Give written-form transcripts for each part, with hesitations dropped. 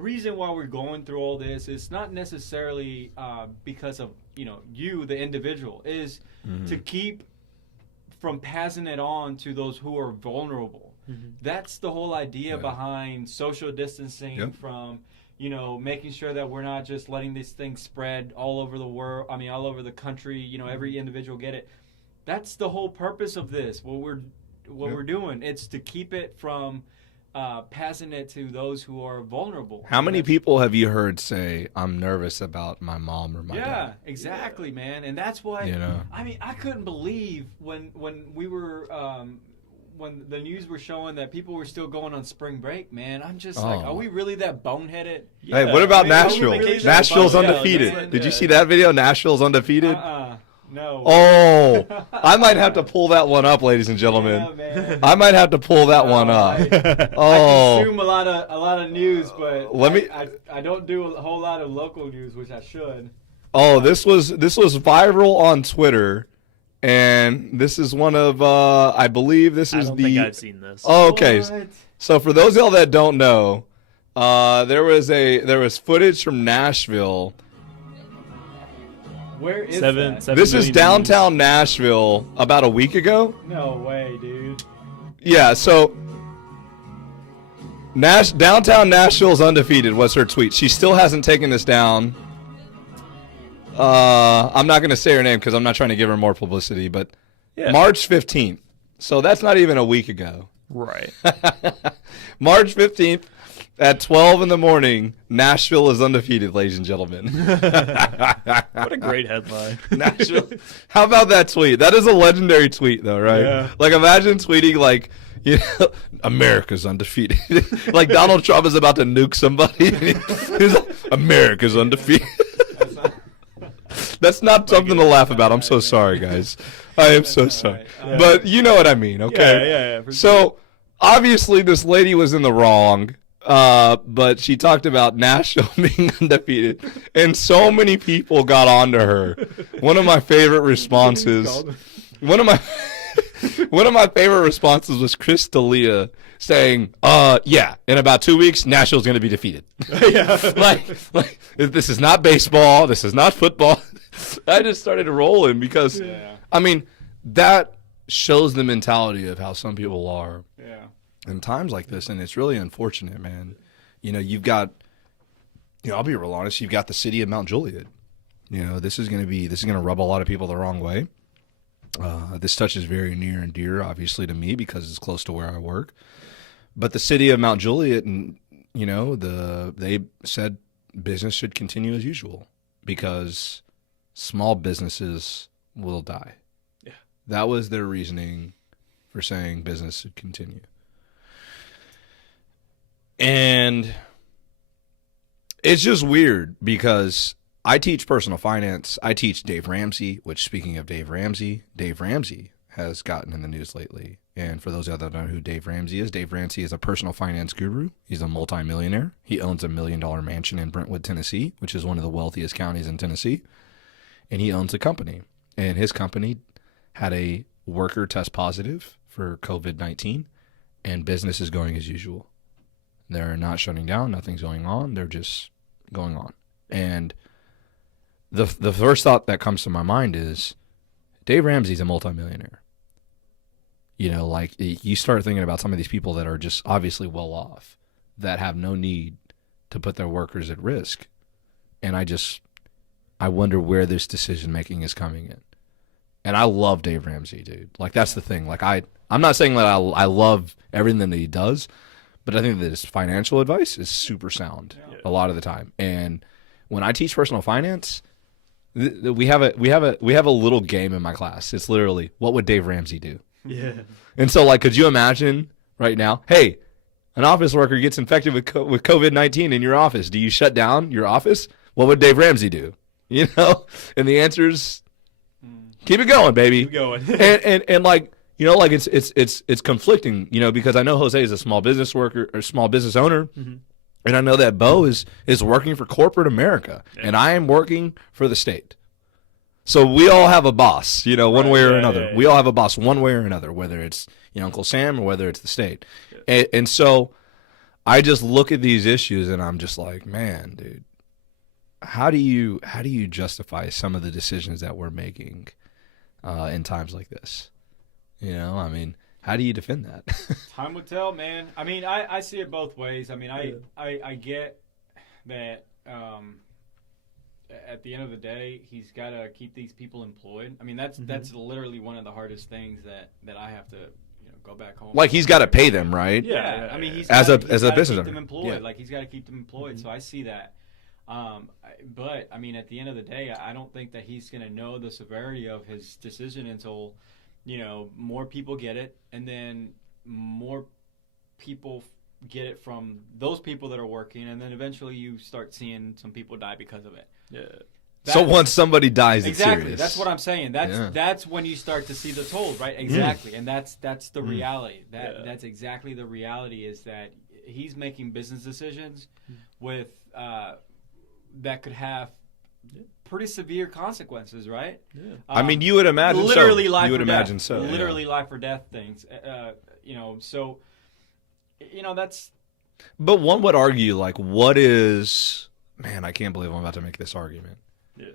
The reason why we're going through all this is not necessarily because of you, the individual, is to keep from passing it on to those who are vulnerable. That's the whole idea behind social distancing from making sure that we're not just letting these things spread all over the world. I mean, all over the country. Every individual get it. That's the whole purpose of this. What we're doing. It's to keep it from passing it to those who are vulnerable. How many people have you heard say, "I'm nervous about my mom or my dad"? Yeah, exactly, man. And that's why. I mean, I couldn't believe when we were. When the news were showing that people were still going on spring break, man, I'm just like, are we really that boneheaded? Hey, what about Nashville? Nashville's undefeated. Did you see that video? Nashville's undefeated? No. Oh, I might have to pull that one up, ladies and gentlemen. Yeah, man. I might have to pull that one up. I consume a lot of news, but I don't do a whole lot of local news, which I should. Oh, this was viral on Twitter. And this is one of, I believe this is I don't think I've seen this. Oh, okay. What? So for those of y'all that don't know, there was footage from Nashville. Where is Seven that? This is million downtown Nashville about a week ago. No way, dude. Yeah, so downtown Nashville's undefeated was her tweet. She still hasn't taken this down. I'm not going to say her name because I'm not trying to give her more publicity, but March 15th. So that's not even a week ago. Right. March 15th at 12 in the morning, Nashville is undefeated, ladies and gentlemen. What a great headline. Nashville. How about that tweet? That is a legendary tweet, though, right? Yeah. Like, imagine tweeting, like, America's undefeated. Like, Donald Trump is about to nuke somebody. He's like, America's undefeated. That's not something to laugh about. I'm so sorry, guys. I am so sorry. But you know what I mean, okay? Yeah. So, obviously, this lady was in the wrong, but she talked about Nashville being undefeated, and so many people got onto her. One of my favorite responses was Chris D'Elia saying, yeah, in about 2 weeks, Nashville's going to be defeated. like, this is not baseball. This is not football. I just started rolling because, I mean, that shows the mentality of how some people are in times like this, and it's really unfortunate, man. You've got, I'll be real honest, you've got the city of Mount Juliet. This is going to rub a lot of people the wrong way. This touches very near and dear, obviously, to me because it's close to where I work. But the city of Mount Juliet, and they said business should continue as usual because small businesses will die. Yeah, that was their reasoning for saying business should continue. And it's just weird because I teach personal finance. I teach Dave Ramsey, which, speaking of Dave Ramsey has gotten in the news lately. And for those that don't know who Dave Ramsey is a personal finance guru. He's a multimillionaire. He owns $1 million mansion in Brentwood, Tennessee, which is one of the wealthiest counties in Tennessee. And he owns a company. And his company had a worker test positive for COVID-19, and business is going as usual. They're not shutting down. Nothing's going on. They're just going on. And the first thought that comes to my mind is Dave Ramsey's a multimillionaire. Like you start thinking about some of these people that are just obviously well off, that have no need to put their workers at risk. And I wonder where this decision making is coming in. And I love Dave Ramsey, dude. Like, that's the thing. Like, I'm not saying that I love everything that he does, but I think that his financial advice is super sound a lot of the time. And when I teach personal finance, we have a little game in my class. It's literally, what would Dave Ramsey do? Yeah. And so, like, could you imagine right now, hey, an office worker gets infected with COVID-19 in your office. Do you shut down your office? What would Dave Ramsey do? And the answer is, keep it going, baby. Keep going. and like, like it's conflicting, because I know Jose is a small business worker or small business owner. Mm-hmm. And I know that Bo is working for corporate America, and I am working for the state. So we all have a boss, one way or another. Yeah. We all have a boss one way or another, whether it's Uncle Sam or whether it's the state. Yeah. And so I just look at these issues and I'm just like, man, dude, how do you justify some of the decisions that we're making in times like this? You know, I mean, how do you defend that? Time will tell, man. I mean, I see it both ways. I mean, I get that at the end of the day, he's got to keep these people employed. I mean, that's literally one of the hardest things that I have to go back home. Like he's got to pay them, right? Yeah. I mean, he's as gotta, a he's gotta business keep owner. them employed. Yeah. Like he's got to keep them employed. So I see that. But I mean, at the end of the day, I don't think that he's going to know the severity of his decision until more people get it, and then more people get it from those people that are working, and then eventually you start seeing some people die because of it. Yeah. So once somebody dies, exactly, it's serious. that's what I'm saying. That's when you start to see the toll, right? Exactly, and that's the reality. That's exactly the reality, is that he's making business decisions with that could have pretty severe consequences, right? Yeah. I mean, you would imagine literally so. life You would or imagine death. so. Literally life or death things. So that's. But one would argue, like, what is? Man, I can't believe I'm about to make this argument. Yeah.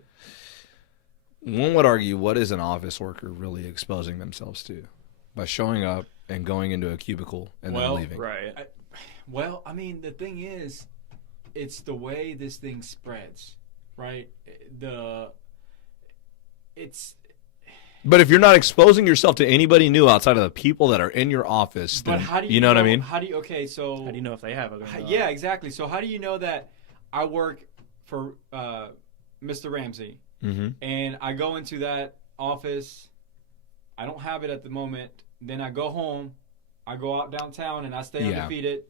One would argue, what is an office worker really exposing themselves to by showing up and going into a cubicle and then leaving? Right. I mean, the thing is, it's the way this thing spreads, right? But if you're not exposing yourself to anybody new outside of the people that are in your office, then, but how do you know what I mean? How do you know if they have it? Yeah, exactly. So how do you know that I work for Mr. Ramsey, and I go into that office, I don't have it at the moment, then I go home, I go out downtown, and I stay undefeated.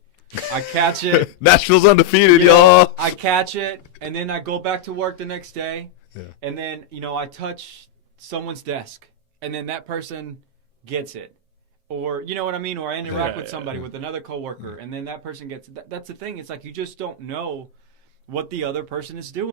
I catch it. Nashville's undefeated, y'all. I catch it, and then I go back to work the next day, Yeah. and then I touch someone's desk, and then that person gets it, or you know what I mean, or I interact with somebody, with another coworker, and then that person gets it. That's the thing. It's like you just don't know what the other person is doing.